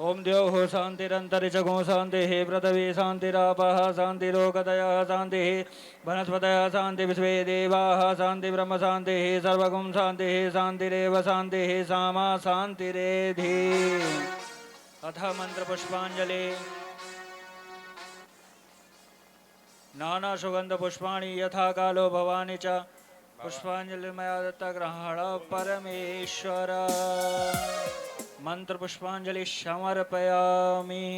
ओम द्यौः शान्तिरन्तरिक्षगो शान्तिः पृथिवी शान्तिरापः शान्तिरोगतयः शान्तिः वनस्पतयः शान्ति विश्वे देवाः शान्ति ब्रह्म शान्तिः सर्वगुं शान्तिः शान्तिरेव शान्तिः सामा शान्तिरेधि। अथ मन्त्रपुष्पाञ्जलि। नाना सुगंध पुष्पाणि यथा कालो भवानी च पुष्पांजलि मया दत्ता ग्रहण परमेश्वर। मंत्र पुष्पांजलि समर्पयामि।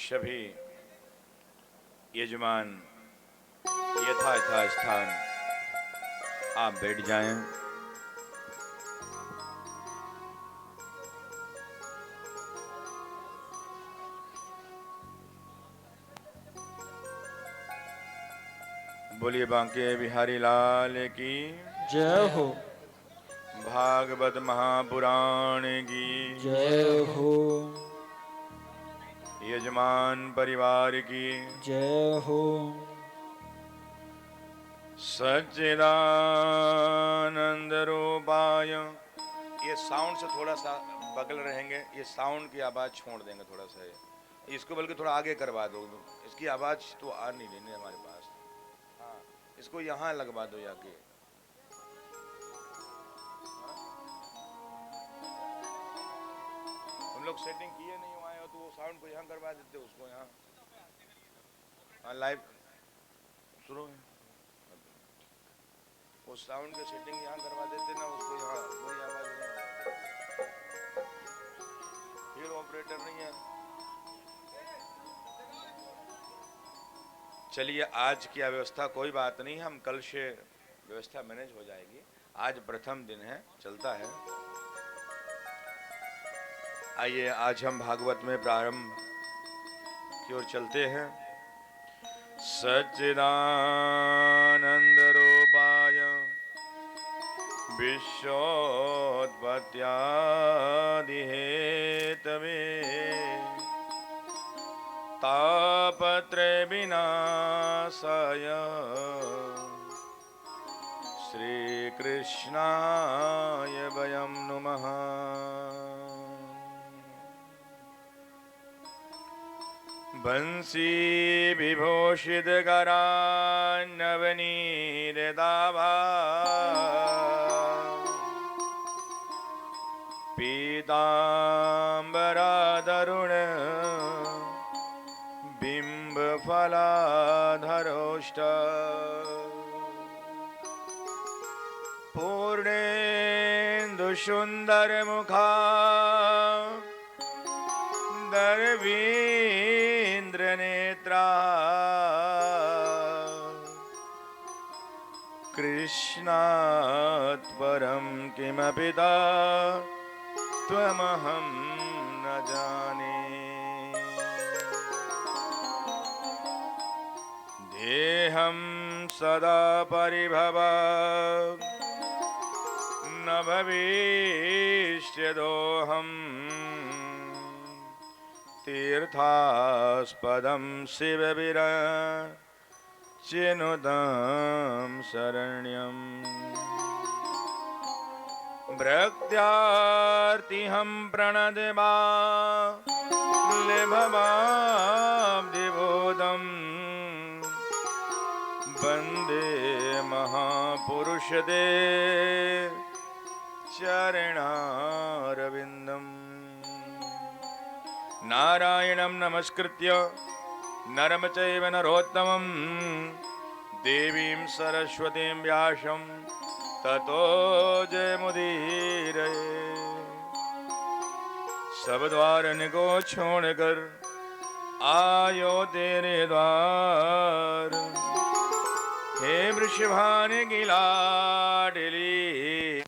सभी यजमान यथा यथा स्थान आप बैठ जाएं। बोलिए बांके बिहारी लाल की जय हो। भागवत महापुराण की जय हो। यजमान परिवार की जय हो। सच्चिदानंद रूपाय। ये साउंड से थोड़ा सा बगल रहेंगे, ये साउंड की आवाज छोड़ देंगे थोड़ा सा, इसको बल्कि थोड़ा आगे करवा दो, इसकी आवाज तो आ नहीं देनी हमारे पास। हाँ, इसको यहाँ लगवा दो जाके। हम लोग सेटिंग किए नहीं हुआ है तो वो साउंड को यहाँ करवा देते, उसको यहाँ। हाँ, लाइव शुरू है, वो साउंड के सेटिंग यहाँ करवा देते ना, उसको यहाँ वही आवाज नहीं होती। फिर ऑपरेटर नहीं है। चलिए, आज की व्यवस्था कोई बात नहीं, हम कल से व्यवस्था मैनेज हो जाएगी। आज प्रथम दिन है, चलता है। आइए आज हम भागवत में प्रारंभ की ओर चलते हैं। सच्चिदानंद रूपाय विश्वोत्पत्त्यादि हेतवे तापत्रय विनाशाय श्री कृष्णाय वयं नुमः। बंसी विभूषित करान्नवनीरदाभा पीताम्बरादरुण बिम्बफलाधरोष्ट पूर्णेन्दुसुन्दरमुखा दर्वीन्द्रनेत्रा कृष्णात् परं किमपि त्वमहं न जाने। देहं सदा परिभवा न भविष्यदोऽहम् तीर्थास्पदं शिवविरचिनुतं शरण्यम्। भक्त्यार्तिहं प्रणदमा लिभवाब्धिबोधं वन्दे महापुरुषते चरणारविन्दम्। नारायणं नमस्कृत्य नरं चैव नरोत्तमं देवीं सरस्वतीं व्यासं ततो जयमुदीरये। सब द्वार को छोड़कर आयो तेरे द्वार, हे वृषभान की लाडली।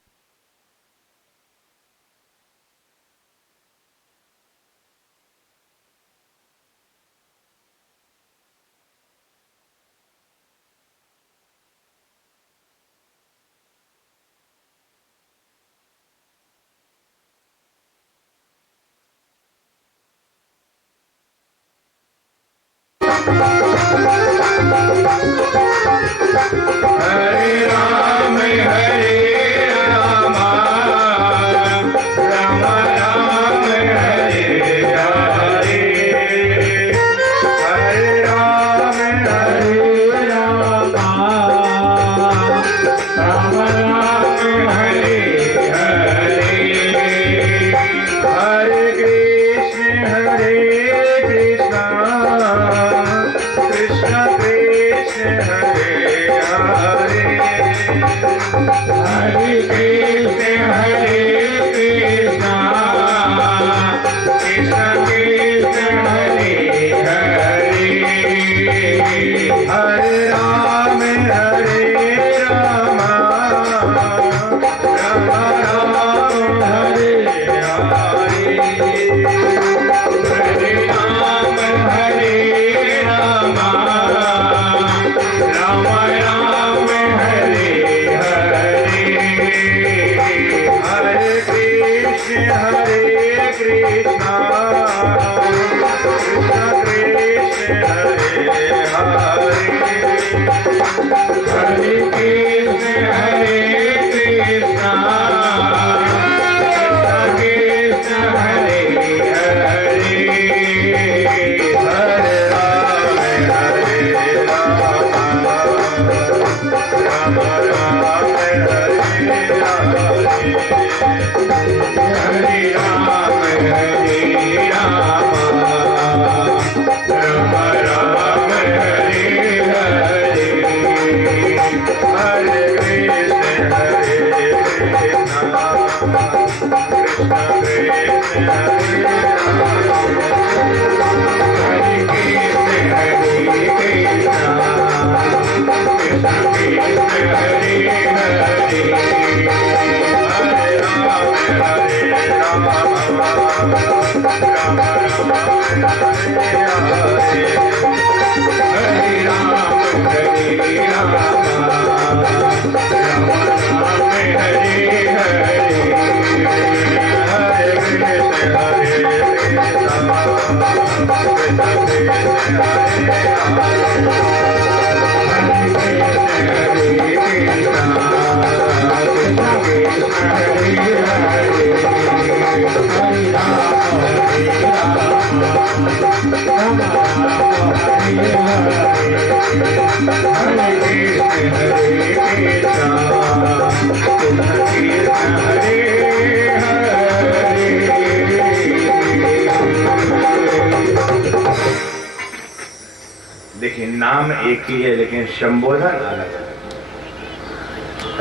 देखिए, नाम एक ही है लेकिन संबोधन अलग है।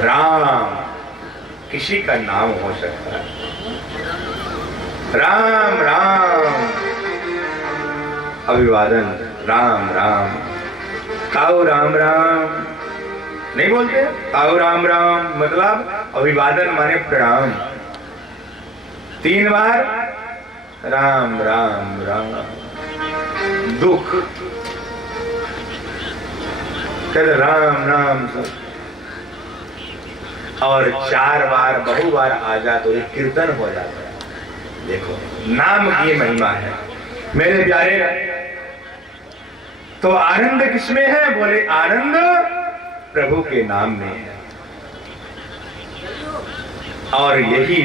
राम किसी का नाम हो सकता है, राम राम अभिवादन, राम राम, ताऊ राम राम नहीं बोलते, ताऊ राम राम मतलब अभिवादन माने प्रणाम। 3 बार राम राम राम। दुख कहते राम राम सब, और 4 बार बहुबार आ जा तो ये कीर्तन हो जाता है। देखो नाम की महिमा है मेरे प्यारे। तो आनंद किसमें है? बोले आनंद प्रभु के नाम में है। और यही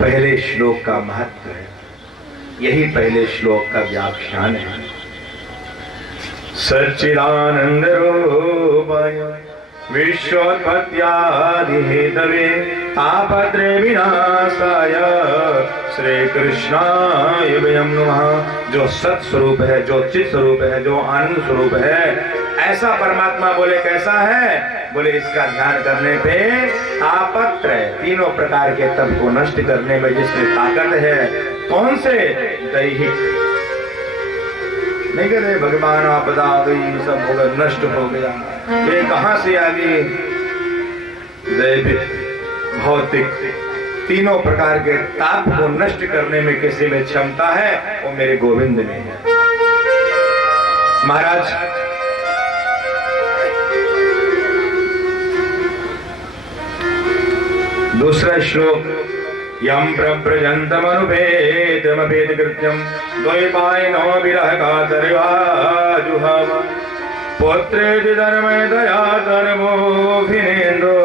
पहले श्लोक का महत्व है, यही पहले श्लोक का व्याख्यान है। सच्चिदानंद रूपाय विश्वोत्पत्त्यादि हेतवे तापत्रे विनाशाय श्री कृष्णाय वयं नमः। जो सत स्वरूप है, जो चित स्वरूप है, जो आनंद स्वरूप है, ऐसा परमात्मा बोले कैसा है? बोले इसका ध्यान करने पे तापत्र, तीनों प्रकार के तप को नष्ट करने में जिसमें ताकत है। कौन से? दैहिक नहीं कहते भगवान आपदा आ गई, सब हो गया, नष्ट हो गया। ये कहां से आ गई? दैविक, भौतिक, तीनों प्रकार के ताप को नष्ट करने में किसी में क्षमता है, वो मेरे गोविंद में है। महाराज दूसरा श्लोक, यम प्रव्रजन्तमनुपेतमपेत कृत्यं द्वैपायनो विरह कातर्वा जुहाव। पुत्रेति धर्मे दया धर्मोऽभिनेन्द्रो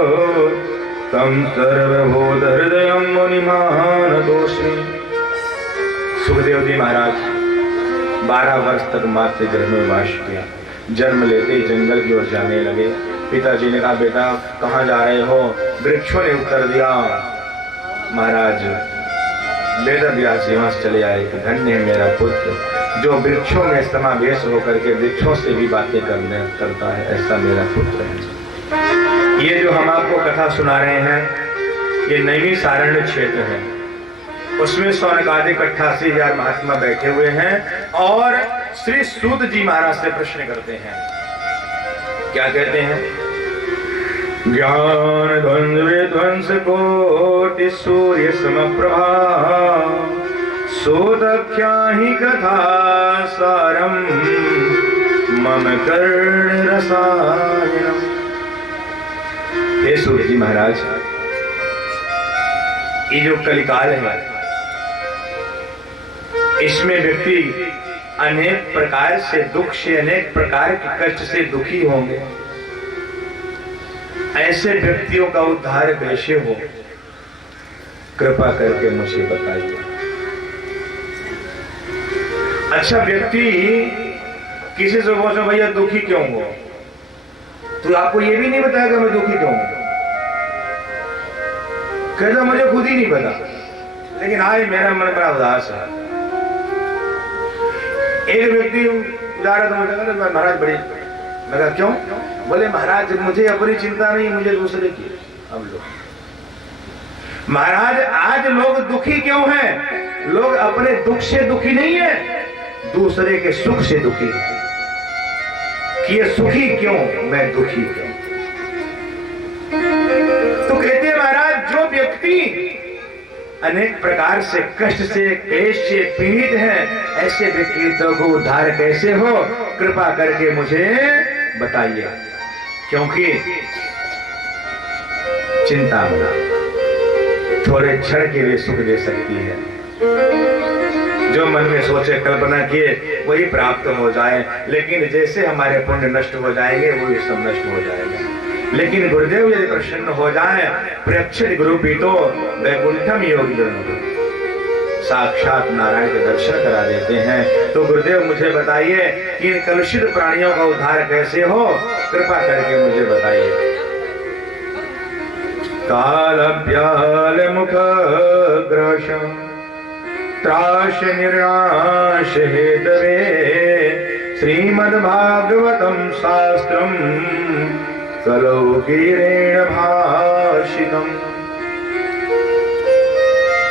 तम सर्वभूत हृदयं मुनिमानतोऽस्मि। सुखदेव जी महाराज 12 वर्ष तक मातृ गर्भ में वास किया। जन्म लेते ही जंगल की ओर जाने लगे। पिताजी ने कहा, बेटा कहाँ जा रहे हो? वृक्षों ने उत्तर दिया, महाराज वेद व्यास यहाँ से चले आए कि धन्य है मेरा पुत्र जो वृक्षों में समावेश होकर के वृक्षों से भी बातें करता है, ऐसा मेरा पुत्र है। ये जो हम आपको कथा सुना रहे हैं ये नैमिषारण्य क्षेत्र है। उसमें सौनकादिक 88,000 महात्मा बैठे हुए हैं और श्री सूत जी महाराज से प्रश्न करते हैं। क्या कहते हैं? ज्ञान द्वंद्व विध्वंस कोटि सूर्य समप्रभा सूतख्या ही कथा सारम मम कर्ण रसायनम। हे सूर्य जी महाराज, ये जो कलिकाल है इसमें व्यक्ति अनेक प्रकार से दुख से, अनेक प्रकार के कष्ट से दुखी होंगे। ऐसे व्यक्तियों का उद्धार कैसे हो, कृपा करके मुझे बताइए। अच्छा व्यक्ति किसी से पूछो भैया दुखी क्यों हो, तो आपको ये भी नहीं बताएगा मैं दुखी क्यों हूं। कहता मुझे खुद ही नहीं पता, लेकिन आज मेरा मन बड़ा उदास है। एक व्यक्ति जा रहा था, मुझे महाराज बड़ी, मैं क्यों? बोले महाराज मुझे अपनी चिंता नहीं, मुझे दूसरे की। अब लोग महाराज आज लोग दुखी क्यों हैं? लोग अपने दुख से दुखी नहीं है, दूसरे के सुख से दुखी है कि ये सुखी क्यों, मैं दुखी क्यों। तो कहते हैं महाराज जो व्यक्ति अनेक प्रकार से कष्ट से क्लेश से पीड़ित है, ऐसे व्यक्तित्व को उद्धार कैसे हो, कृपा करके मुझे बताइए। क्योंकि चिंता मना थोड़े क्षण के लिए सुख दे सकती है। जो मन में सोचे कल्पना किए वही प्राप्त हो जाए, लेकिन जैसे हमारे पुण्य नष्ट हो जाएंगे वही सब नष्ट हो जाएगा। लेकिन गुरुदेव यदि प्रसन्न हो जाए, प्रेक्षित गुरु पीतो वैकुंठम योगी साक्षात नारायण के दर्शन करा देते हैं। तो गुरुदेव मुझे बताइए कि इन कलुषित प्राणियों का उद्धार कैसे हो, कृपा करके मुझे बताइए। कालव्याल मुख ग्रशम त्राश निर्नाश हेतवे श्रीमद्भागवतम शास्त्रम कलौ कीरेण भाषितम।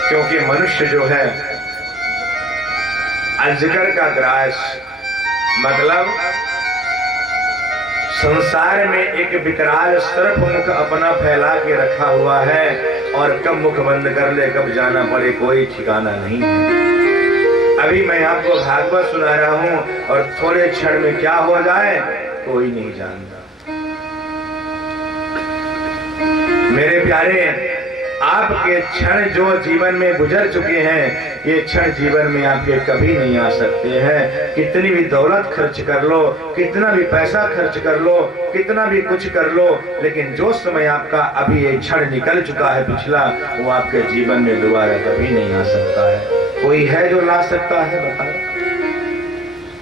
क्योंकि मनुष्य जो है अजगर का ग्रास, मतलब संसार में एक विकराल सर्प मुख अपना फैला के रखा हुआ है और कब मुख बंद कर ले, कब जाना पड़े, कोई ठिकाना नहीं है। अभी मैं आपको भागवत सुना रहा हूं और थोड़े क्षण में क्या हो जाए कोई नहीं जानता। मेरे प्यारे, आपके क्षण जो जीवन में गुजर चुके हैं, ये क्षण जीवन में आपके कभी नहीं आ सकते हैं। कितनी भी दौलत खर्च कर लो, कितना भी पैसा खर्च कर लो, कितना भी कुछ कर लो, लेकिन जो समय आपका अभी ये क्षण निकल चुका है पिछला, वो आपके जीवन में दोबारा कभी नहीं आ सकता है। कोई है जो ला सकता है? बताओ।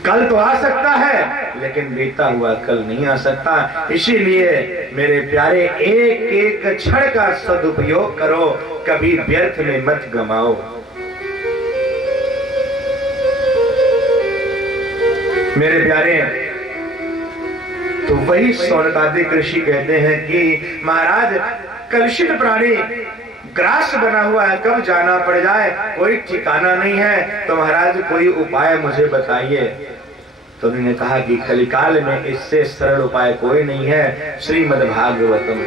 कल तो आ सकता है, लेकिन बीता हुआ कल नहीं आ सकता। इसीलिए मेरे प्यारे, एक एक क्षण का सदुपयोग करो, कभी व्यर्थ में मत गमाओ। मेरे प्यारे, तो वही सौनकादिक ऋषि कहते हैं कि महाराज कलुषित प्राणी ग्रास बना हुआ है, कब जाना पड़ जाए कोई ठिकाना नहीं है। तो महाराज कोई उपाय मुझे बताइए। तो उन्होंने कहा कि कलिकाल में इससे सरल उपाय कोई नहीं है। श्रीमद् भागवतम,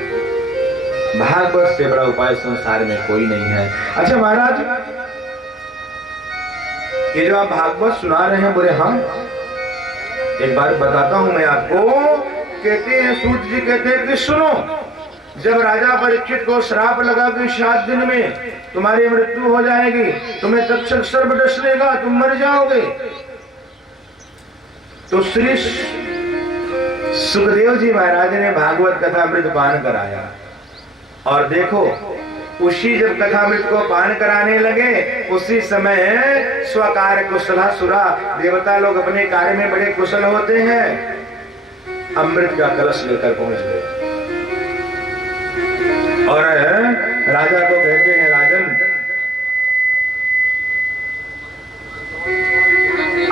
भागवत से बड़ा उपाय संसार में कोई नहीं है। अच्छा महाराज, ये जो आप भागवत सुना रहे हैं, बोले हाँ, एक बार बताता हूं मैं आपको। कहते हैं, सूत जी कहते हैं कि सुनो, जब राजा परीक्षित को श्राप लगा कि 7 दिन में तुम्हारी मृत्यु हो जाएगी, तुम्हें तक्षक सर्प डस लेगा, तुम मर जाओगे, तो श्री सुखदेव जी महाराज ने भागवत कथा अमृत पान कराया और देखो उसी जब कथामृत को पान कराने लगे उसी समय स्वकार कुशलासुरा देवता लोग अपने कार्य में बड़े कुशल होते हैं, अमृत का कलश लेकर पहुंच गए और राजा को कहते हैं राजन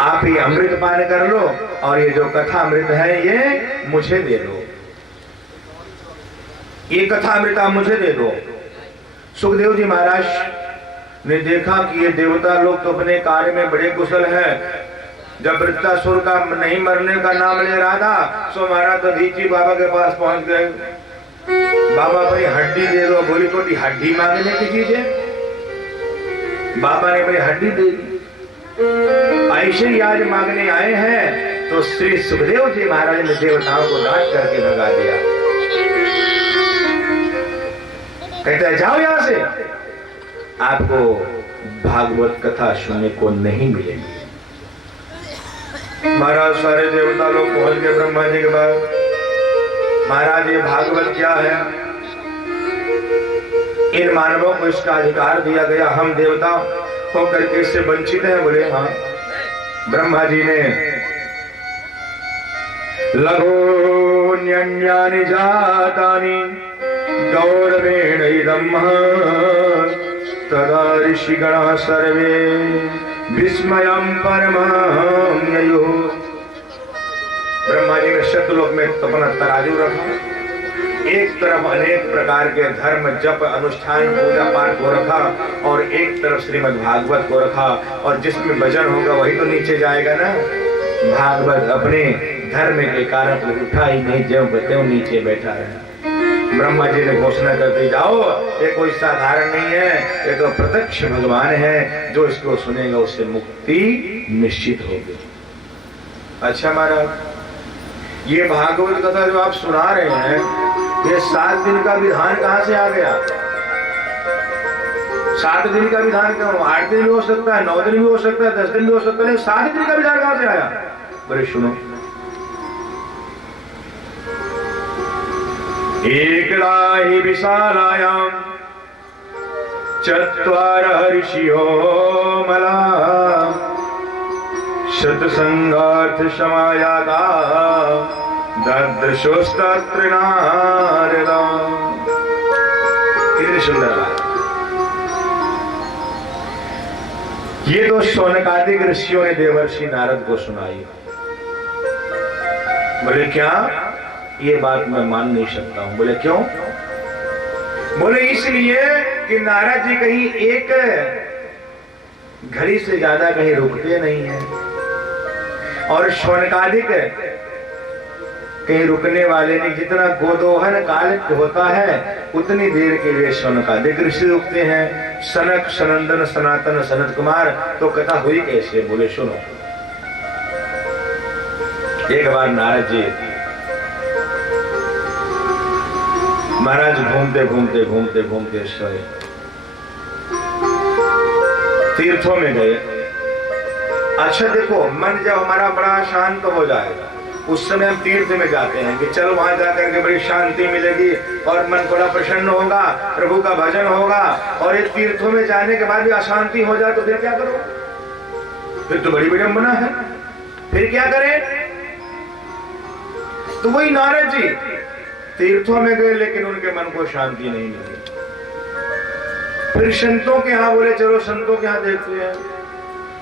आप ही अमृत पान कर लो और ये जो कथा अमृत है ये मुझे दे दो, ये कथा अमृत आप मुझे दे दो। सुखदेव जी महाराज ने देखा कि ये देवता लोग तो अपने कार्य में बड़े कुशल हैं, जब वृत्तासुर का नहीं मरने का नाम ले रहा था सो महाराज दधीची बाबा के पास पहुंच गए। बाबा भाई हड्डी दे दो, बोली छोटी हड्डी मांगने की चीज है, बाबा ने भाई हड्डी दे दी। ऐसे ही आज मांगने आए हैं तो श्री सुखदेव जी महाराज ने देवताओं को डांट करके भगा दिया। कहते हैं जाओ यहां से, आपको भागवत कथा सुनने को नहीं मिलेगी। महाराज सारे देवता लोग पहुंच गए ब्रह्मा जी के पास। महाराज ये भागवत क्या है? इन मानवों को इसका अधिकार दिया गया, हम देवता होकर के इससे वंचित हैं। बोले हाँ। ब्रह्मा जी ने लघोन्यन्यानि जातानि गौरवेण इदम् तदा ऋषिगणाः सर्वे विस्मयं परमं ययुः। ब्रह्मा जी ने शतलोक में अपना तराजू रखा, एक तरफ अनेक प्रकार के धर्म जप अनुष्ठान पूजा पाठ को रखा और एक तरफ श्रीमद् भागवत को रखा, और जिसमें भजन होगा वही तो नीचे जाएगा ना। भागवत अपने धर्म के कारण तो उठा ही नहीं, जब त्यों नीचे बैठा रहा। ब्रह्मा जी ने घोषणा करते जाओ ये कोई साधारण नहीं है, ये तो प्रत्यक्ष भगवान है, जो इसको सुनेगा उससे मुक्ति निश्चित होगी। अच्छा महाराज ये भागवत कथा जो आप सुना रहे हैं ये 7 दिन का विधान कहां से आ गया? 7 दिन का विधान क्यों? 8 दिन भी हो सकता है, 9 दिन भी हो सकता है, 10 दिन भी हो सकता है, 7 दिन का विधान कहां से आया? बोले सुनो। एकदा हि विशालायां चत्वारः ऋषियो मला शतसंगार्थ समायाता ददृशोस्तत्र नारदा। कितनी सुंदर बात। ये तो शौनकादिक ऋषियों ने देवर्षि नारद को सुनाई। बोले क्या? ये बात मैं मान नहीं सकता हूं। बोले क्यों? बोले इसलिए कि नारद जी कहीं एक घड़ी से ज्यादा कहीं रुकते नहीं हैं, और शौनकादिक कहीं रुकने वाले नहीं। जितना गोदोहन काल होता है उतनी देर के लिए शौनकादिक ऋषि रुकते हैं। सनक सनंदन सनातन सनत कुमार तो कथा हुई कैसे? बोले सुनो। एक बार नारद जी महाराज घूमते घूमते घूमते घूमते सोए, तीर्थों में गए। अच्छा देखो मन जब हमारा बड़ा शांत हो जाएगा उस समय हम तीर्थ में जाते हैं कि चलो वहां जाकर के बड़ी शांति मिलेगी और मन बड़ा प्रसन्न होगा, प्रभु का भजन होगा। और ये तीर्थों में जाने के बाद भी अशांति हो जाए तो फिर क्या करो? फिर तो बड़ी विडंबना है, फिर क्या करें? तो वही नारद जी तीर्थों में गए लेकिन उनके मन को शांति नहीं मिली। फिर संतों के यहाँ बोले चलो संतों के यहाँ देखते हैं।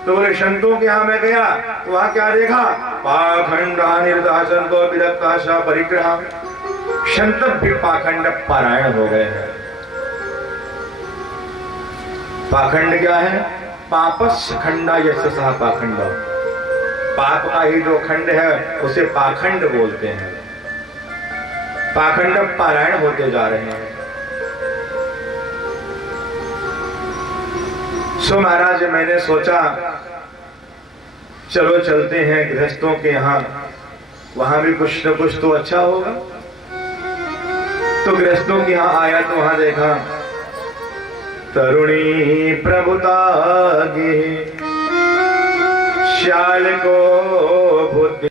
तो बोले संतों के यहाँ मैं गया तो वहां क्या देखा? पाखंड निर्दह संतो विरक्ता सा परिग्रह। संत भी पाखंड पारायण हो गए हैं। पाखंड क्या है? पापस खंडा यशसा पाखंड। पाप का ही जो खंड है उसे पाखंड बोलते हैं। पाखंड पारायण होते जा रहे हैं। सो महाराज मैंने सोचा चलो चलते हैं गृहस्थों के यहाँ, वहां भी कुछ न कुछ तो अच्छा होगा। तो गृहस्थों के यहाँ आया तो वहां देखा तरुणी प्रभुतागे श्याल को बुद्धि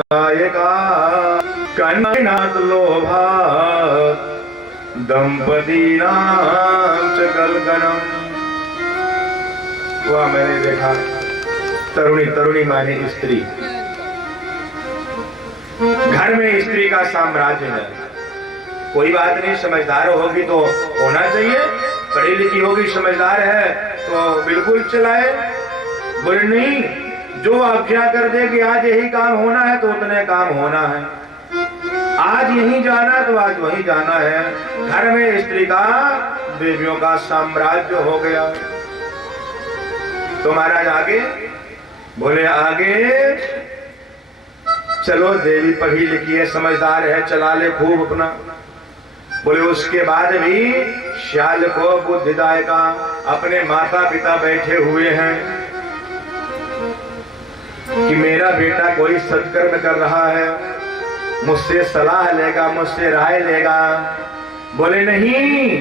का कन्यानाथ लोभा दंपति नाम च कलकनम। वह मैंने देखा तरुणी माने स्त्री, घर में स्त्री का साम्राज्य है। कोई बात नहीं, समझदार होगी तो होना चाहिए, पढ़ी लिखी होगी समझदार है तो बिल्कुल चलाए, बुरी नहीं। जो आज्ञा कर दे कि आज यही काम होना है तो उतने काम होना है, आज यही जाना तो आज वही जाना है। घर में स्त्री का देवियों का साम्राज्य हो गया। तो महाराज आगे बोले, आगे चलो, देवी पढ़ी लिखी है, समझदार है, चला ले खूब अपना। बोले उसके बाद भी श्याल को बुद्धिदायका, अपने माता पिता बैठे हुए हैं कि मेरा बेटा कोई सत्कर्म कर रहा है, मुझसे सलाह लेगा, मुझसे राय लेगा। बोले नहीं।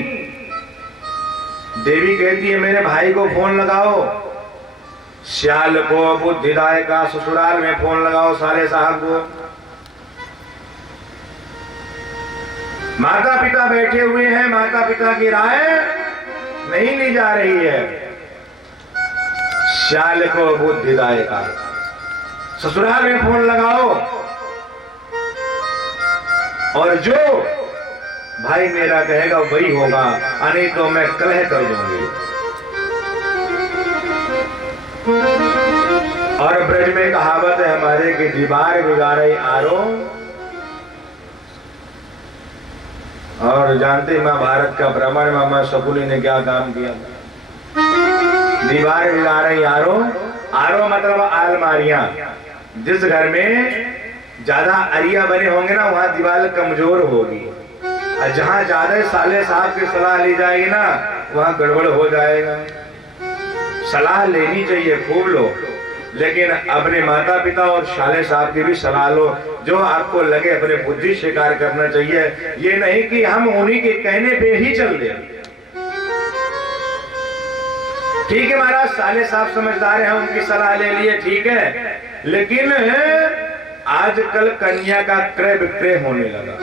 देवी कहती है मेरे भाई को फोन लगाओ, श्याल को बुद्धिदायका ससुराल में फोन लगाओ, साले साहब को। माता पिता बैठे हुए हैं, माता पिता की राय नहीं ली जा रही है। श्याल को बुद्धिदायका ससुराल में फोन लगाओ, और जो भाई मेरा कहेगा वही होगा, नहीं तो मैं कलह कर दूंगी। और ब्रज में कहावत है हमारे कि दीवार बिगाड़े आरो, और जानते महाभारत का भ्रमण मामा शकुनी ने क्या काम किया। दीवार बिगाड़े आरो, आरो मतलब अलमारियां। जिस घर में ज्यादा अरिया बने होंगे ना वहां दीवार कमजोर होगी, और जहां ज्यादा साले साहब की सलाह ली जाएगी ना वहां गड़बड़ हो जाएगा। सलाह लेनी चाहिए, खूब लो, लेकिन अपने माता पिता और साले साहब की भी सलाह लो। जो आपको लगे अपने बुद्धि स्वीकार करना चाहिए, ये नहीं कि हम उन्हीं के कहने पे ही चल दे। ठीक है महाराज, साले साहब समझदार हैं, उनकी सलाह ले लिए, ठीक है, लेकिन आजकल कन्या का क्रय विक्रय होने लगा।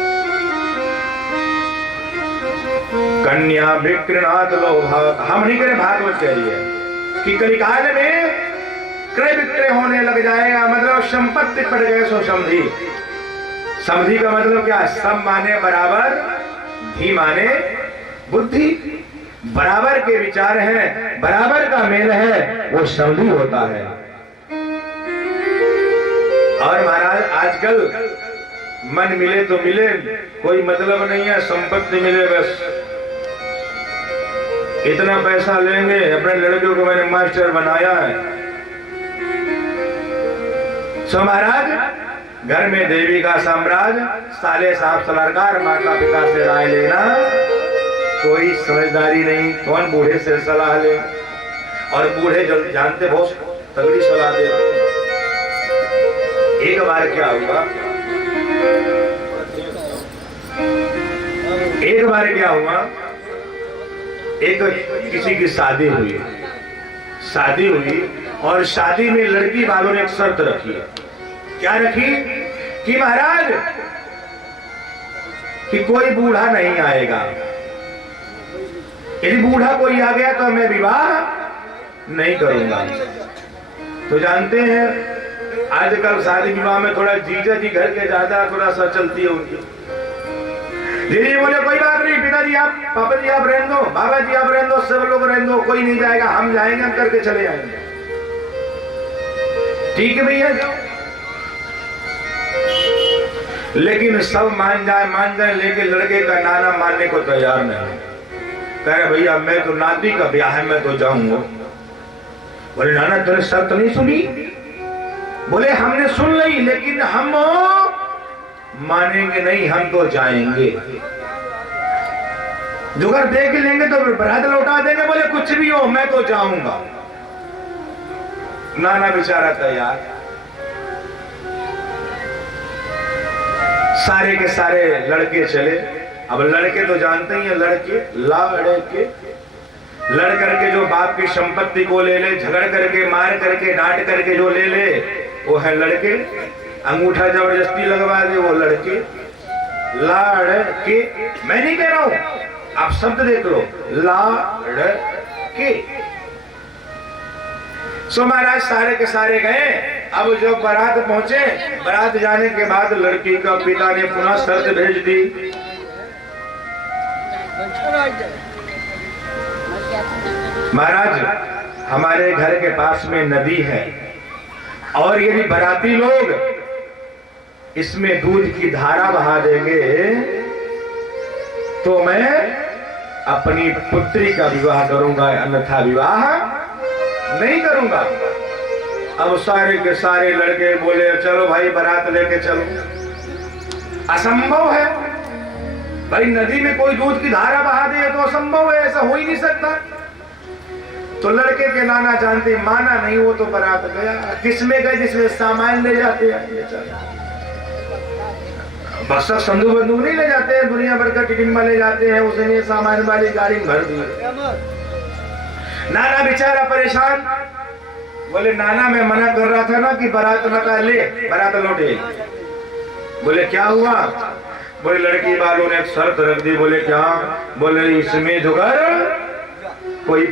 कन्या विक्रनाथ लोभा, हम नहीं करें, भागवत कह रही है कि कलिकाल में क्रय विक्रय होने लग जाएगा। मतलब संपत्ति पड़ गए सो समझी। समझी का मतलब क्या? सम माने बराबर, धी माने बुद्धि, बराबर के विचार हैं, बराबर का मेल है, वो समझी होता है। और महाराज आजकल मन मिले तो मिले, कोई मतलब नहीं है, संपत्ति मिले बस। इतना पैसा लेंगे, अपने लड़कियों को मैंने मास्टर बनाया है। सो महाराज घर में देवी का साम्राज्य, साले साहब सलाहकार, माता पिता से राय लेना, कोई समझदारी नहीं। कौन बूढ़े से सलाह ले, और बूढ़े जो जानते बहुत तगड़ी सलाह दे। एक बार क्या हुआ, एक बार क्या हुआ, एक किसी की शादी हुई, शादी हुई, और शादी में लड़की वालों ने एक शर्त रखी। क्या रखी? कि महाराज कि कोई बूढ़ा नहीं आएगा, यदि बूढ़ा कोई आ गया तो मैं विवाह नहीं करूंगा। तो जानते हैं आजकल शादी विवाह में थोड़ा जीजा जी घर के ज्यादा थोड़ा सा चलती है उनकी। दीदी बोले कोई बात नहीं, पिताजी आप, पापा जी आप रहने दो, बाबा जी आप रहने दो, सब लोग रहने दो, कोई नहीं जाएगा, हम जाएंगे, हम करके चले आएंगे। ठीक है भैया जाओ। लेकिन सब मान जाए, लेकिन लड़के का नाना मानने को तैयार नहीं। कह रहे भैया मैं तो नाती का ब्याह है, मैं तो जाऊंगा। बोले नाना तुमने शर्त नहीं सुनी? बोले हमने सुन ली, लेकिन हम मानेंगे नहीं, हम तो जाएंगे। जुगाड़ देख लेंगे तो बरात लौटा देंगे। बोले कुछ भी हो मैं तो जाऊंगा। नाना बेचारा तैयार। सारे के सारे लड़के चले। अब लड़के तो जानते ही हैं, लड़के लड़ करके जो बाप की संपत्ति को ले ले, झगड़ करके, मार करके, डांट करके जो ले ले, वो है लड़के। अंगूठा जबरदस्ती लगवा दे वो लड़के, लाड़के, मैं नहीं कह रहा हूं, आप शब्द देख लो, लाड़के। सो महाराज सारे के सारे गए। अब जब बारात पहुंचे, बारात जाने के बाद लड़की का पिता ने पुनः शर्त भेज दी। महाराज हमारे घर के पास में नदी है और यदि बाराती लोग इसमें दूध की धारा बहा देंगे तो मैं अपनी पुत्री का विवाह करूंगा, अन्यथा विवाह नहीं करूंगा। अब सारे के सारे लड़के बोले चलो भाई बारात लेके चलो। असंभव है भाई, नदी में कोई दूध की धारा बहा दे तो असंभव है, ऐसा हो ही नहीं सकता। तो लड़के के नाना जानते, माना नहीं, वो तो बारात गया। किसमें गए? जिसमें सामान ले जाते हैं, बस संदूक बंदूक नहीं ले जाते हैं, दुनिया भर का टिटिम्बा ले जाते हैं, उसने सामान वाली गाड़ी में भर दी। नाना बेचारा परेशान, बोले नाना मैं मना कर रहा था ना कि बारात मत ले, बारात लौटे। बोले क्या हुआ? बोले लड़की वालों ने एक शर्त रख दी। बोले क्या? बोले इसमें जुगाड़ कोई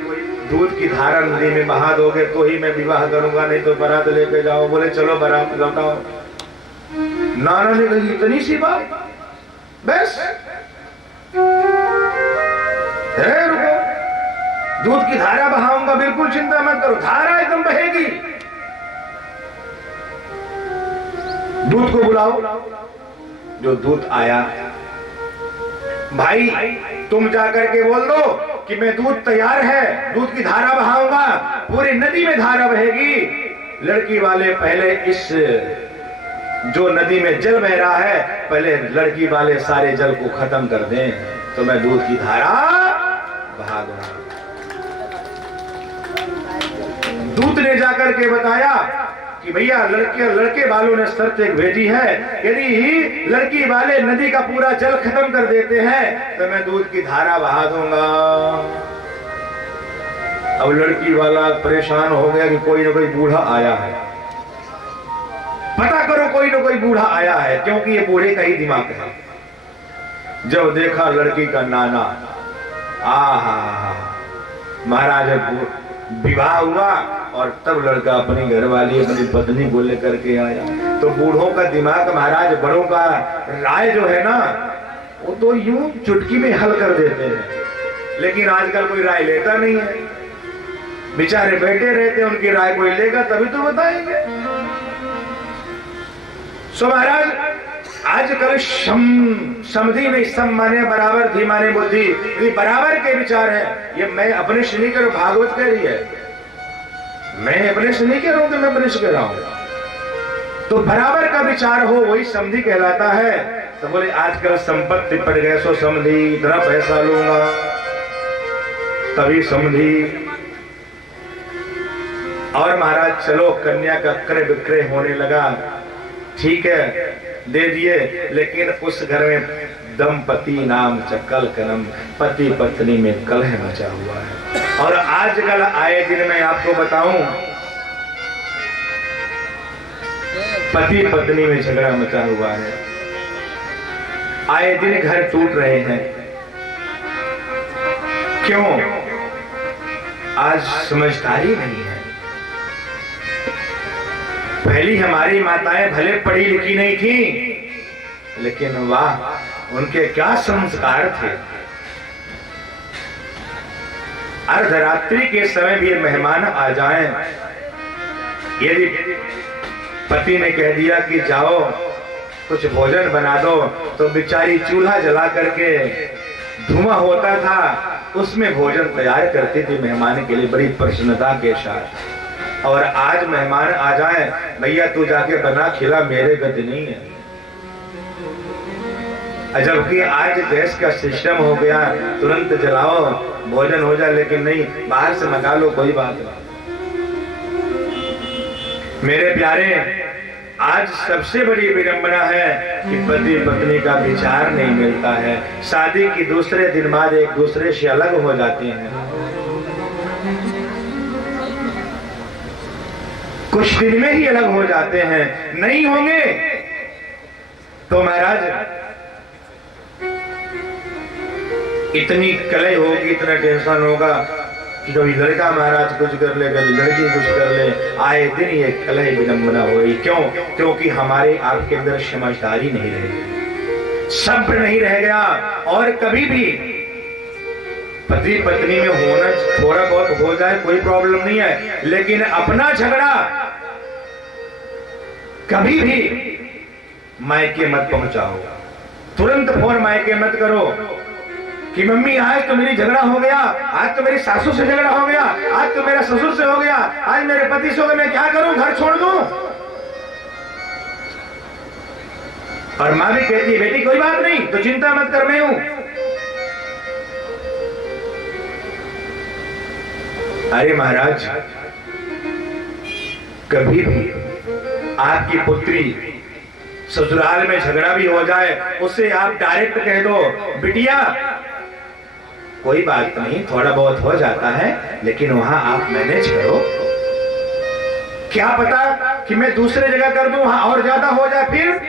दूध की धारा नदी में बहा दोगे तो ही मैं विवाह करूंगा, नहीं तो बारात लेके जाओ। बोले चलो बारात लौटाओ। नाना ने कही इतनी सी बात, बस है, रुको, दूध की धारा बहाऊंगा, बिल्कुल चिंता मत करो, धारा एकदम बहेगी। दूध को बुलाओ। जो दूध आया, भाई तुम जाकर के बोल दो कि मैं दूध तैयार है, दूध की धारा बहाऊंगा, पूरी नदी में धारा बहेगी। लड़की वाले पहले इस जो नदी में जल बह रहा है, पहले लड़की वाले सारे जल को खत्म कर दें तो मैं दूध की धारा बहा दूंगा। दूत ने जाकर के बताया कि भैया लड़के वालों ने शर्त एक भेजी है, यदि ही लड़की वाले नदी का पूरा जल खत्म कर देते हैं तो मैं दूध की धारा बहा दूंगा। अब लड़की वाला परेशान हो गया कि कोई ना कोई बूढ़ा आया है, पता करो कोई ना कोई बूढ़ा आया है, क्योंकि ये बूढ़े का ही दिमाग है। जब देखा लड़की का नाना, आहा महाराज विवाह हुआ और तब लड़का अपनी घरवाली अपनी पत्नी को लेकर के आया। तो बूढ़ों का दिमाग महाराज, बड़ों का राय जो है ना, वो तो यूं चुटकी में हल कर देते हैं, लेकिन आजकल कोई राय लेता नहीं है। बेचारे बैठे रहते हैं, उनकी राय कोई लेगा तभी तो बताएंगे। सो महाराज आजकल समझी नहीं, सम माने बराबर, धी माने बुद्धि, ये बराबर के विचार है। ये मैं अपने से नहीं कह रहा, भागवत कह रही है, मैं अपने से नहीं कह रहा हूं कि मैं अपने से कह रहा हूं। तो बराबर का विचार हो वही समझी कहलाता है। तो बोले आजकल संपत्ति पड़ गए, सो समझी, इतना पैसा लूंगा तभी समझी। और महाराज चलो कन्या का क्रय विक्रय होने लगा, ठीक है दे दिए, लेकिन उस घर में दंपति नाम चकल कलम, पति पत्नी में कलह मचा हुआ है। और आजकल आए दिन मैं आपको बताऊं, पति पत्नी में झगड़ा मचा हुआ है, आए दिन घर टूट रहे हैं। क्यों? आज समझदारी नहीं है। पहली हमारी माताएं भले पढ़ी लिखी नहीं थी, लेकिन वाह उनके क्या संस्कार थे। अर्धरात्रि के समय भी मेहमान आ जाएं, यदि पति ने कह दिया कि जाओ कुछ भोजन बना दो, तो बेचारी चूल्हा जला करके धुआं होता था, उसमें भोजन तैयार करती थी मेहमान के लिए बड़ी प्रसन्नता के साथ। और आज मेहमान आ जाए, भैया तू जाके बना खिला, मेरे गति नहीं है। जबकि आज गैस का सिस्टम हो गया, तुरंत जलाओ भोजन हो जाए, लेकिन नहीं, बाहर से मंगा लो, कोई बात नहीं। मेरे प्यारे, आज सबसे बड़ी विडंबना है कि पति पत्नी का विचार नहीं मिलता है। शादी की दूसरे दिन बाद एक दूसरे से अलग हो जाते हैं। कुछ दिन में ही अलग हो जाते हैं, नहीं होंगे तो महाराज इतनी कलह होगी, इतना टेंशन होगा कि कभी लड़का महाराज कुछ कर ले, कभी लड़की कुछ कर ले, आए दिन ये कलह विडंबना हो रही। क्यों? क्योंकि हमारे आपके अंदर समझदारी नहीं रही, सब्र नहीं रह गया। और कभी भी पति पत्नी में होना थोड़ा बहुत हो जाए कोई प्रॉब्लम नहीं है, लेकिन अपना झगड़ा कभी भी मायके मत पहुंचाओ। तुरंत फोन मायके मत करो कि मम्मी आज तो मेरी झगड़ा हो गया, आज तो मेरी सासू से झगड़ा हो गया, आज तो मेरा ससुर से हो गया, आज मेरे पति से हो गया, मैं क्या करूं, घर छोड़ दूं। और मां भी कहती है बेटी कोई बात नहीं, तो चिंता मत कर, मैं हूं। अरे महाराज, कभी भी आपकी पुत्री ससुराल में झगड़ा भी हो जाए, उससे आप डायरेक्ट कह दो बिटिया कोई बात नहीं, थोड़ा बहुत हो जाता है, लेकिन वहां आप मैनेज करो। क्या पता कि मैं दूसरे जगह कर दूं, वहां और ज्यादा हो जाए। फिर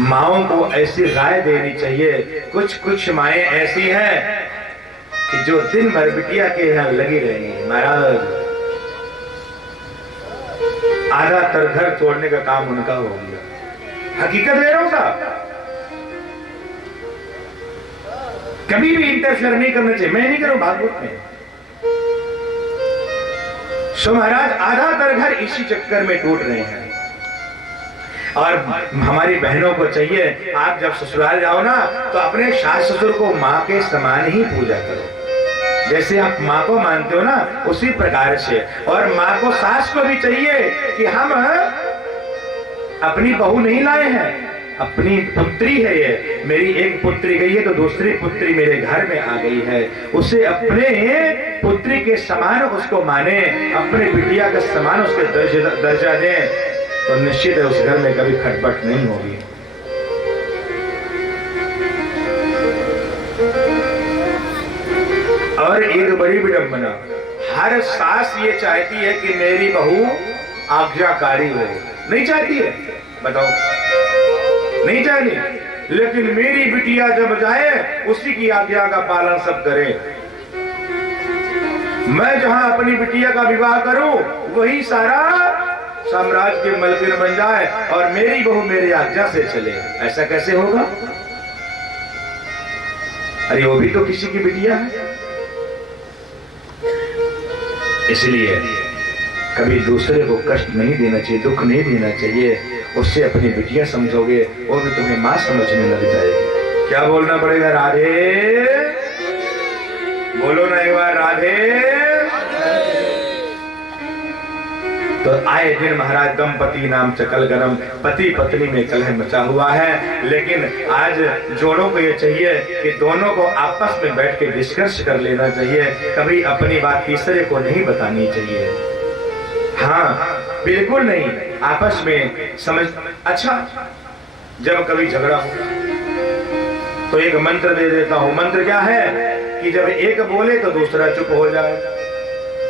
माओं को ऐसी राय देनी चाहिए। कुछ कुछ माएं ऐसी हैं कि जो दिन भर बिटिया के यहां लगी रहेंगी। महाराज, आधा तर घर तोड़ने का काम उनका हो गया। हकीकत ले रहा हूं साहब, कभी भी इंटरफेयर नहीं करना चाहिए। मैं नहीं करूं भागवत में। सो महाराज, आधा तर घर इसी चक्कर में टूट रहे हैं। और हमारी बहनों को चाहिए, आप जब ससुराल जाओ ना, तो अपने सास ससुर को माँ के समान ही पूजा करो। जैसे आप माँ को मानते हो ना, उसी प्रकार से। और माँ को, सास को भी चाहिए कि हम अपनी बहू नहीं लाए हैं, अपनी पुत्री है ये। मेरी एक पुत्री गई है तो दूसरी पुत्री मेरे घर में आ गई है। उसे अपने पुत्री के समान उसको माने, अपने बिटिया का समान उसके दर्जा दें, तो निश्चित है उस घर में कभी खटपट नहीं होगी। और एक बड़ी विडंबना, हर सास ये चाहती है कि मेरी बहू आज्ञाकारी हो। नहीं चाहती है? बताओ, नहीं चाहती। लेकिन मेरी बिटिया जब जाए, उसी की आज्ञा का पालन सब करे। मैं जहां अपनी बिटिया का विवाह करूं, वही सारा साम्राज्य के मलकिन बन जाए और मेरी बहू मेरी आज्ञा से चले। ऐसा कैसे होगा? अरे वो भी तो किसी की बिटिया है। इसलिए कभी दूसरे को कष्ट नहीं देना चाहिए, दुख नहीं देना चाहिए। उससे अपनी बिटिया समझोगे, वो भी तुम्हें मां समझने लग जाएगी। क्या बोलना पड़ेगा? राधे बोलो ना एक बार, राधे। तो आए दिन महाराज दंपति नाम चकल गरम, पति पत्नी में कलह मचा हुआ है। लेकिन आज जोड़ों को ये चाहिए कि दोनों को आपस में बैठ के डिस्कस कर लेना चाहिए। कभी अपनी बात तीसरे को नहीं बतानी चाहिए। हाँ, बिल्कुल नहीं, आपस में समझ। अच्छा, जब कभी झगड़ा हो तो एक मंत्र दे देता हूं। मंत्र क्या है कि जब एक बोले तो दूसरा चुप हो जाए,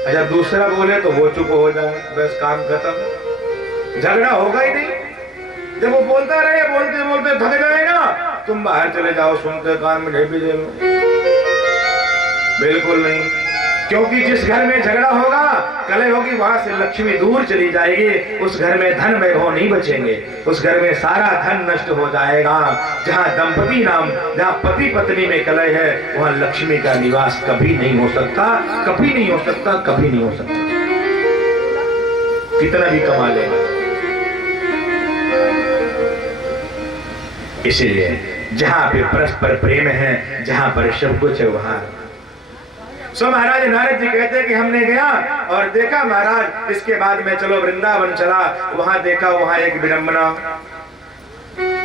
जब दूसरा बोले तो वो चुप हो जाए, बस काम खत्म, झगड़ा होगा ही नहीं। जब वो बोलता रहे, बोलते बोलते थक जाएगा, तुम बाहर चले जाओ, सुनते कान में ढेपी दे लो। बिल्कुल नहीं, क्योंकि जिस घर में झगड़ा होगा, कलह होगी, वहां से लक्ष्मी दूर चली जाएगी। उस घर में धन वैभव नहीं बचेंगे, उस घर में सारा धन नष्ट हो जाएगा। जहां दंपति नाम, जहां पति पत्नी में कलह है, वहां लक्ष्मी का निवास कभी नहीं हो सकता, कभी नहीं हो सकता, कभी नहीं हो सकता, कितना भी कमा लेगा। इसीलिए जहां पे परस्पर प्रेम है, जहां पर सब कुछ है, वहां। सो महाराज नारद जी कहते हैं कि हमने गया और देखा महाराज, इसके बाद में चलो वृंदावन चला। वहां देखा, वहां एक विडंबना,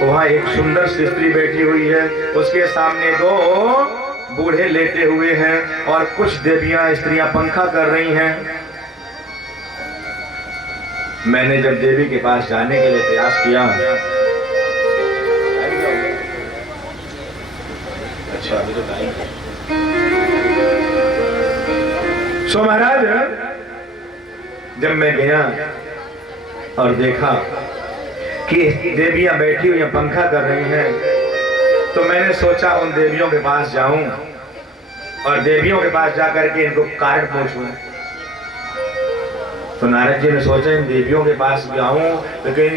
वहां एक सुंदर सी स्त्री बैठी हुई है, उसके सामने दो बूढ़े लेटे हुए हैं और कुछ देवियां स्त्रियां पंखा कर रही हैं। मैंने जब देवी के पास जाने के लिए प्रयास किया, अच्छा अभी तो टाइम, सो महाराज जब मैं गया और देखा कि देवियां बैठी हुई पंखा कर रही हैं, तो मैंने सोचा उन देवियों के पास जाऊं और देवियों के पास जाकर के इनको कारण पूछूं। तो नारद जी ने सोचा इन देवियों के पास भी आऊं, लेकिन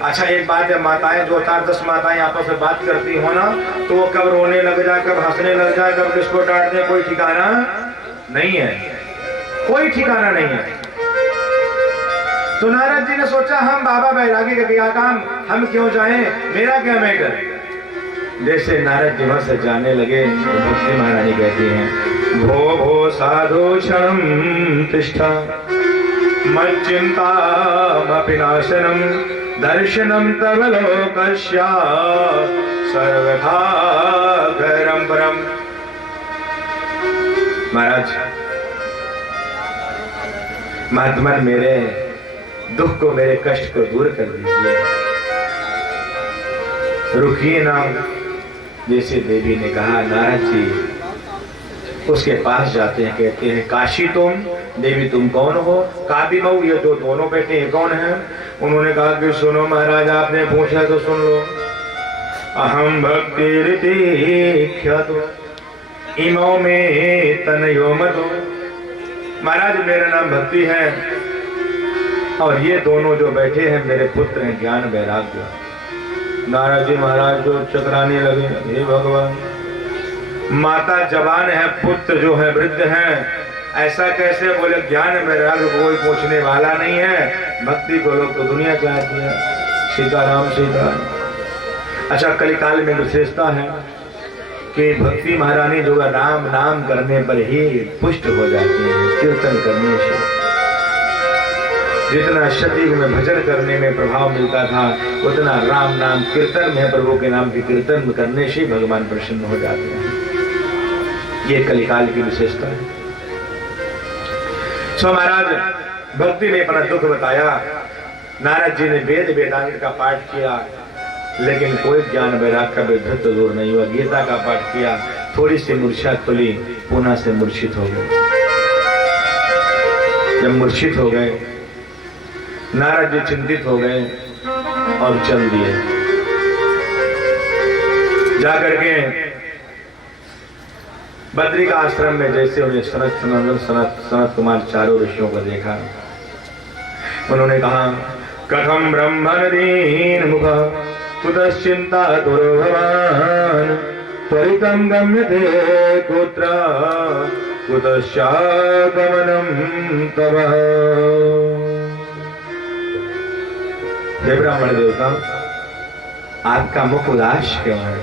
अच्छा एक बात है, माताएं जो 4-10 माताएं आपस में बात करती हो ना, तो वो कब रोने लग जाए, कब हंसने लग जाए, कब किसको डांट दे, कोई ठिकाना नहीं है, कोई ठिकाना नहीं है। तो नारद जी ने सोचा हम बाबा बैरागी का क्या काम, हम क्यों जाएं, मेरा क्या मैटर। जैसे नारद जी वहां से जाने लगे तो भक्ति महारानी कहती हैं, भो भो साधु क्षणं तिष्ठा मच्चिंतामपि नाशनम दर्शनम तव लोकस्य सर्वथा घरम परम। महाराज महात्मा मेरे दुख को, मेरे कष्ट को दूर कर दीजिए, रुकिए ना। जैसे देवी ने कहा, नारद जी उसके पास जाते हैं, कहते हैं काशी तुम देवी तुम कौन हो, काबी मऊ ये जो दोनों बेटे हैं कौन है। उन्होंने कहा कि सुनो महाराज, आपने पूछा तो सुन लो। अहम भक्ति इमो में तनयो मतो। महाराज मेरा नाम भक्ति है और ये दोनों जो बैठे हैं मेरे पुत्र हैं ज्ञान वैराग्य। नारद जी महाराज जो चकराने लगे, हे भगवान, माता जवान है, पुत्र जो है वृद्ध हैं, ऐसा कैसे बोले। ज्ञान वैराग्य कोई पूछने वाला नहीं है, भक्ति को लोग तो दुनिया चाहती है। सीताराम सीताराम। अच्छा कलिकाल में विशेषता है कि भक्ति महारानी जो राम नाम करने पर ही पुष्ट हो जाती है, कीर्तन करने से। जितना सतयुग में भजन करने में प्रभाव मिलता था, उतना राम नाम कीर्तन में, प्रभु के नाम की कीर्तन करने से भगवान प्रसन्न हो जाते हैं। ये कलिकाल की विशेषता है। सो महाराज भक्ति ने अपना दुख बताया। नारद जी ने वेद वेदांत का पाठ किया, लेकिन कोई ज्ञान वैराग का विधत्व दूर नहीं हुआ। गीता का पाठ किया, थोड़ी सी मूर्छा खुली, पुनः से मूर्छित हो गए। जब मूर्छित हो गए, नारद जी चिंतित हो गए और चल दिए। जाकर के बद्री का आश्रम में जैसे उन्हें सनत कुमार चारों ऋषियों को देखा, उन्होंने कहा, कथम ब्रह्मण दीन मुख कुतश्चिंता कुरु भवान त्वरितं गम्यते कुत्र कुतश्चागमनं तव। हे ब्राह्मण देवता, आपका मुख उदास क्यों है,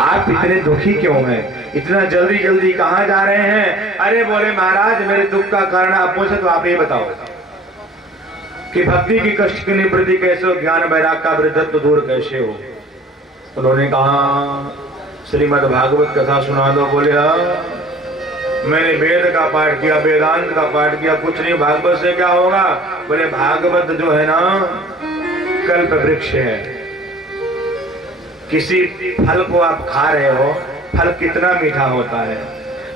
आप इतने दुखी क्यों हैं, इतना जल्दी जल्दी कहाँ जा रहे हैं। अरे बोले महाराज मेरे दुख का कारण आप पूछे तो आप ये बताओ कि भक्ति की कष्ट की निवृत्ति कैसे हो, ज्ञान वैराग का वृद्धत्व दूर कैसे हो। उन्होंने कहा श्रीमद् भागवत कथा सुना दो। बोले हाँ, मैंने वेद का पाठ किया, वेदांत का पाठ किया, कुछ नहीं, भागवत से क्या होगा। बोले भागवत जो है ना कल्प वृक्ष है। किसी फल को आप खा रहे हो, फल कितना मीठा होता है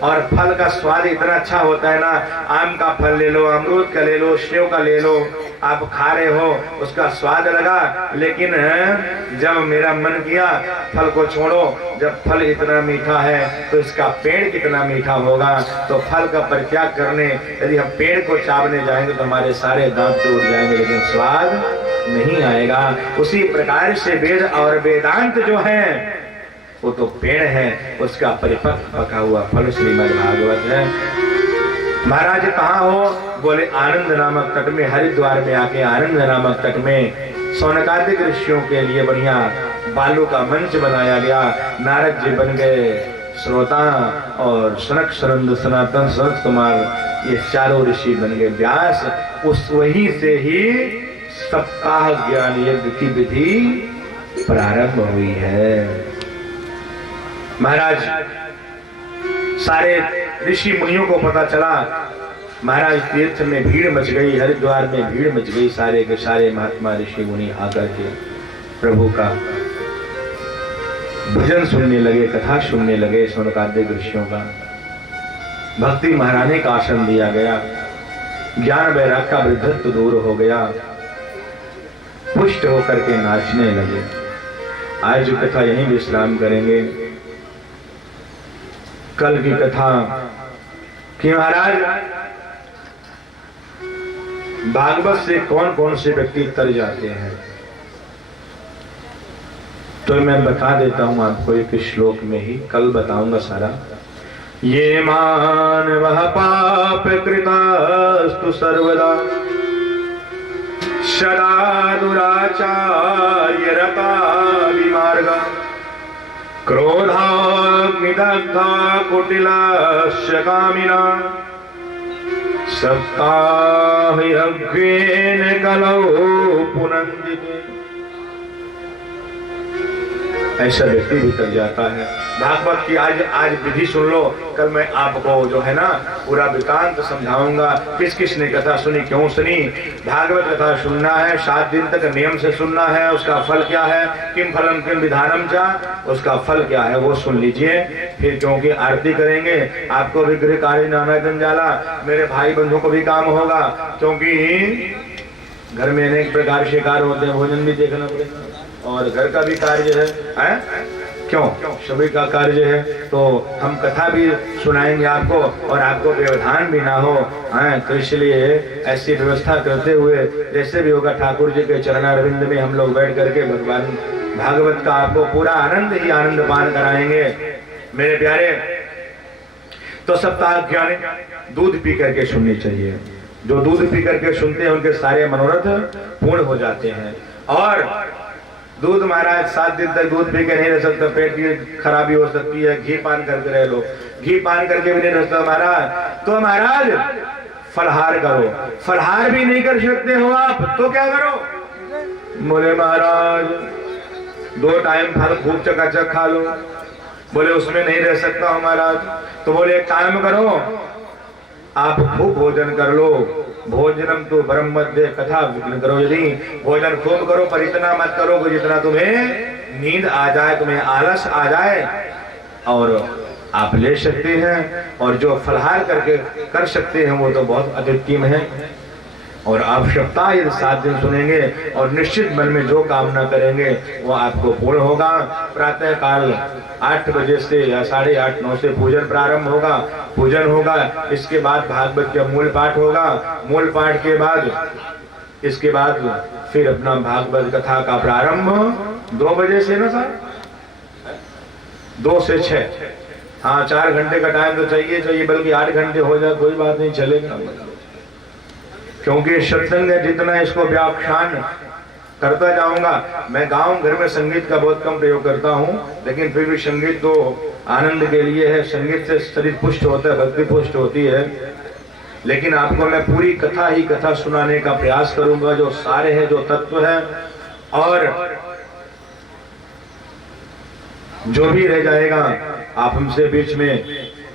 और फल का स्वाद इतना अच्छा होता है ना। आम का फल ले लो, अमरूद का ले लो, सेव का ले लो, आप खा रहे हो, उसका स्वाद लगा, लेकिन जब मेरा मन किया फल को छोड़ो, जब फल इतना मीठा है तो इसका पेड़ कितना मीठा होगा। तो फल का परित्याग करने यदि हम पेड़ को चावने जाएंगे तो हमारे सारे दांत टूट जाएंगे, लेकिन स्वाद नहीं आएगा। उसी प्रकार से वेद और वेदांत जो है वो तो पेड़ है, उसका परिपक्व पका हुआ फल श्रीमद् भागवत है। महाराज कहाँ हो। बोले आनंद नामक तट में, हरिद्वार में आके आनंद नामक तट में सौनकादिक ऋषियों के लिए बढ़िया बालू का मंच बनाया गया। नारद जी बन गए श्रोता और सनक सनंद सनातन सनत कुमार ये चारों ऋषि बन गए व्यास। उस वहीं से ही सप्ताह ज्ञान यज्ञ की विधि प्रारंभ हुई है। महाराज सारे ऋषि मुनियों को पता चला, महाराज तीर्थ में भीड़ मच गई, हरिद्वार में भीड़ मच गई। सारे के सारे महात्मा ऋषि मुनि आकर के प्रभु का भजन सुनने लगे, कथा सुनने लगे सौनकादिक ऋषियों का। भक्ति महारानी का आसन दिया गया, ज्ञान वैराग का वृद्धत्व दूर हो गया, पुष्ट होकर के नाचने लगे। आज जो कथा यहीं विश्राम करेंगे। कल की कथा कि महाराज भागवत से कौन कौन से व्यक्ति तर जाते हैं, तो मैं बता देता हूं आपको एक श्लोक में ही, कल बताऊंगा सारा। ये मानवः पाप कृतास्तु सर्वदा सदा दुराचार्य रता विमार्ग क्रोधाग्निदग्धा कुटिलस्य कामिना सप्ताहयज्ञेन कलौ पुनन्दिते। ऐसा व्यक्ति भी कर जाता है। भागवत की आज विधि सुन लो, कल मैं आपको जो है ना पूरा वृत्तांत समझाऊंगा, किस किस ने कथा सुनी, क्यों सुनी। भागवत कथा सुनना है, 7 दिन तक नियम से सुनना है। उसका फल क्या है, किम फलम किम विधानम चा, उसका फल क्या है वो सुन लीजिए। फिर क्योंकि आरती करेंगे, आपको भी गृह कार्य नाना जंजाला, मेरे भाई बंधु को भी काम होगा, क्योंकि घर में अनेक प्रकार के कार्य होते हैं, भोजन भी देखना पड़ेगा और घर का भी कार्य है, क्यों सभी का कार्य है। तो हम कथा भी सुनाएंगे आपको और आपको व्यवधान भी ना हो, तो इसलिए ऐसी व्यवस्था करते हुए जैसे भी होगा ठाकुर जी के चरणारविंद में हम लोग बैठ करके भगवान भागवत का आपको पूरा आनंद ही आनंद पान कराएंगे मेरे प्यारे। तो सप्ताह ज्ञान दूध पी करके सुननी चाहिए। जो दूध पी करके सुनते हैं उनके सारे मनोरथ पूर्ण हो जाते हैं। और दूध महाराज 7 दिन तक दूध पी के नहीं रह सकता, पेट की खराबी हो सकती है। घी पान करके रह लो, घी पान करके भी नहीं रह सकता महाराज, तो महाराज फलहार करो। फलहार भी नहीं कर सकते हो आप तो क्या करो, बोले महाराज 2 टाइम फल खूब चकाचक खा लो। बोले उसमें नहीं रह सकता हूं महाराज, तो बोले एक काम करो, आप खूब भोजन कर लो। भोजनम तो ब्रह्म मध्य कथा करो, यदि भोजन खूब करो पर इतना मत करो कि जितना तुम्हें नींद आ जाए, तुम्हें आलस आ जाए। और आप ले सकते हैं, और जो फलहार करके कर सकते हैं वो तो बहुत अद्वितीय है। और आप सप्ताह 7 दिन सुनेंगे और निश्चित मन में जो कामना करेंगे वो आपको पूर्ण होगा। प्रातः काल 8 बजे से या 8:30 9 से पूजन प्रारंभ होगा, पूजन होगा। इसके बाद भागवत का मूल पाठ होगा, मूल पाठ के बाद इसके बाद फिर अपना भागवत कथा का प्रारंभ 2 बजे से ना सर, 2 से 6, हाँ 4 घंटे का टाइम तो चाहिए, बल्कि 8 घंटे हो जाए कोई बात नहीं, चलेगा। क्योंकि सत्संग है, जितना इसको व्याख्यान करता जाऊंगा। मैं गांव घर में संगीत का बहुत कम प्रयोग करता हूं, लेकिन फिर भी संगीत तो आनंद के लिए है। संगीत से शरीर पुष्ट होता है, भक्ति पुष्ट होती है। लेकिन आपको मैं पूरी कथा ही कथा सुनाने का प्रयास करूंगा, जो सारे हैं, जो तत्व है। और जो भी रह जाएगा आप हमसे बीच में,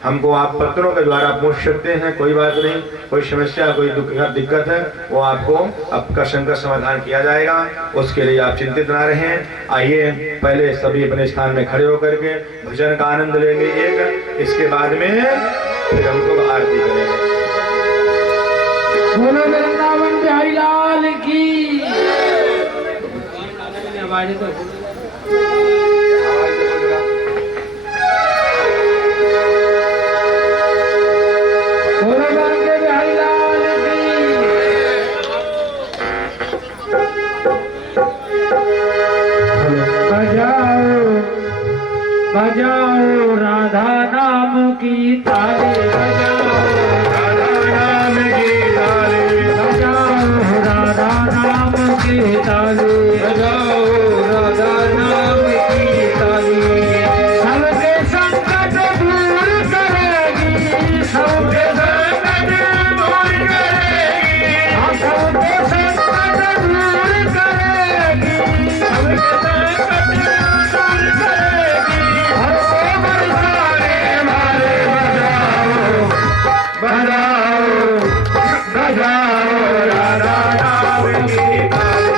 हमको आप पत्रों के द्वारा पूछ सकते हैं, कोई बात नहीं। कोई समस्या, कोई दिक्कत है, वो आपको आपका शंका समाधान किया जाएगा, उसके लिए आप चिंतित ना रहें। आइए पहले सभी अपने स्थान में खड़े होकर के भजन का आनंद लेंगे एक, इसके बाद में फिर हम लोग आरती करेंगे। बोलो वृंदावन बिहारी लाल की। बजाओ राधा नाम की ताली, बजाओ राधा नाम की ताली, बजाओ राधा नाम की ताली, बजाओ राधा नाम की ताली। सबके संकट दूर करेगी, सबके संकट दूर करेगी, सबके संकट दूर करेगी, सबके संकट दूर करेगी। बजाओ बजाओ राधा नाम की ताली।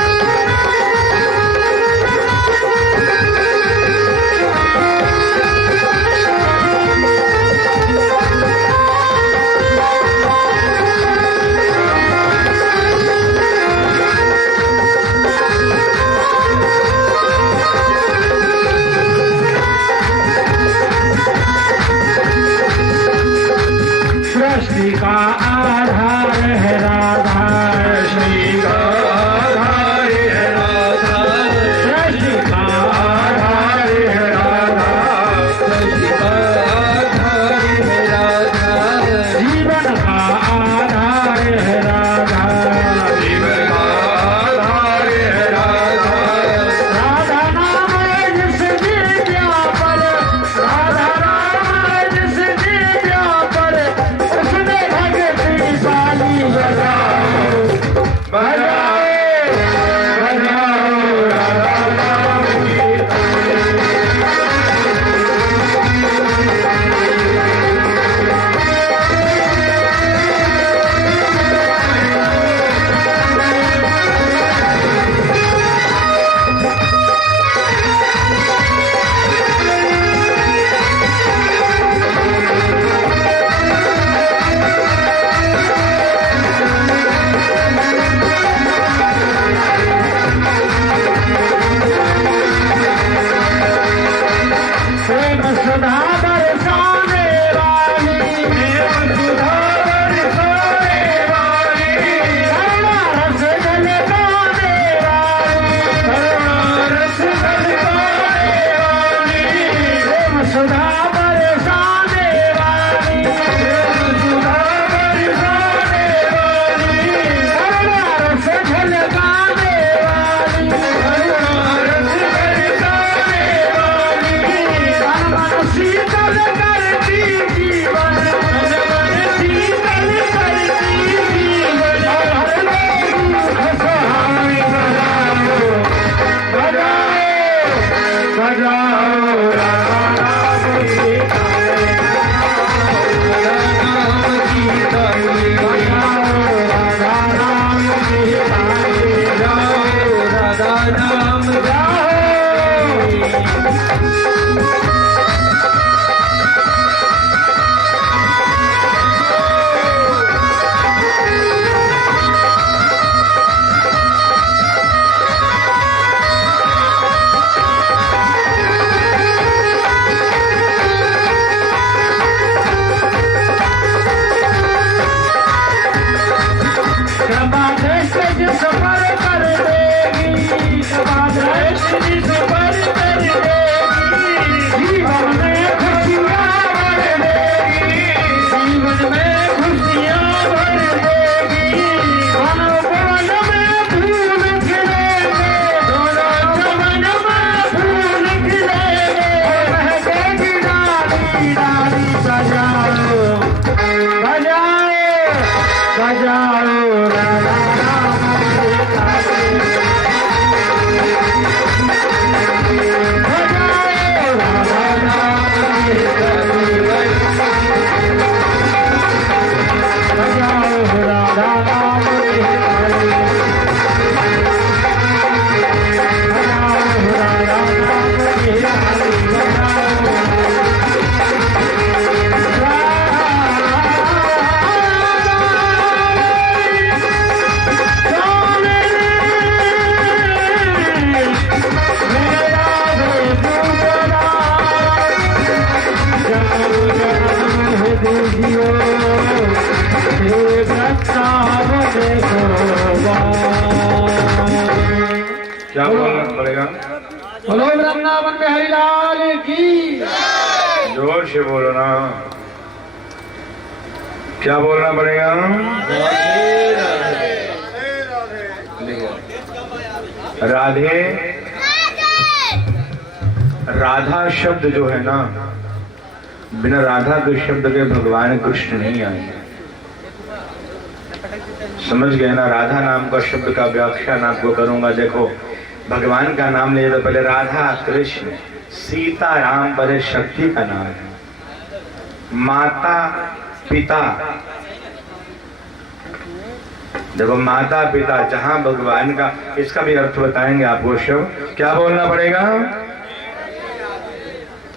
नाम जाओ सफर कर देगी सफर कर देगी जीवन में खुशियाँ भर देगी जीवन में खुशियाँ भर देगी मन में फूल खिलेंगे दोनों चमन में फूल खिलेंगे महकेगी डाली डाली बजाओ बजाओ बजाओ राधा क्या बोलना पड़ेगा? बोलो वृंदावन में हरिलाल की जोर से बोलो ना। क्या बोलना पड़ेगा? राधे राधा शब्द जो है ना, बिना राधा के शब्द के भगवान कृष्ण नहीं आएंगे। समझ गए ना? राधा नाम का शब्द का व्याख्यान आपको करूंगा। देखो, भगवान का नाम ले तो पहले राधा कृष्ण सीता राम परे शक्ति का नाम है। माता पिता, देखो माता पिता जहां भगवान का, इसका भी अर्थ बताएंगे आपको। शब्द क्या बोलना पड़ेगा?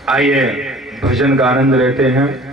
आइए भजन का आनंद लेते हैं।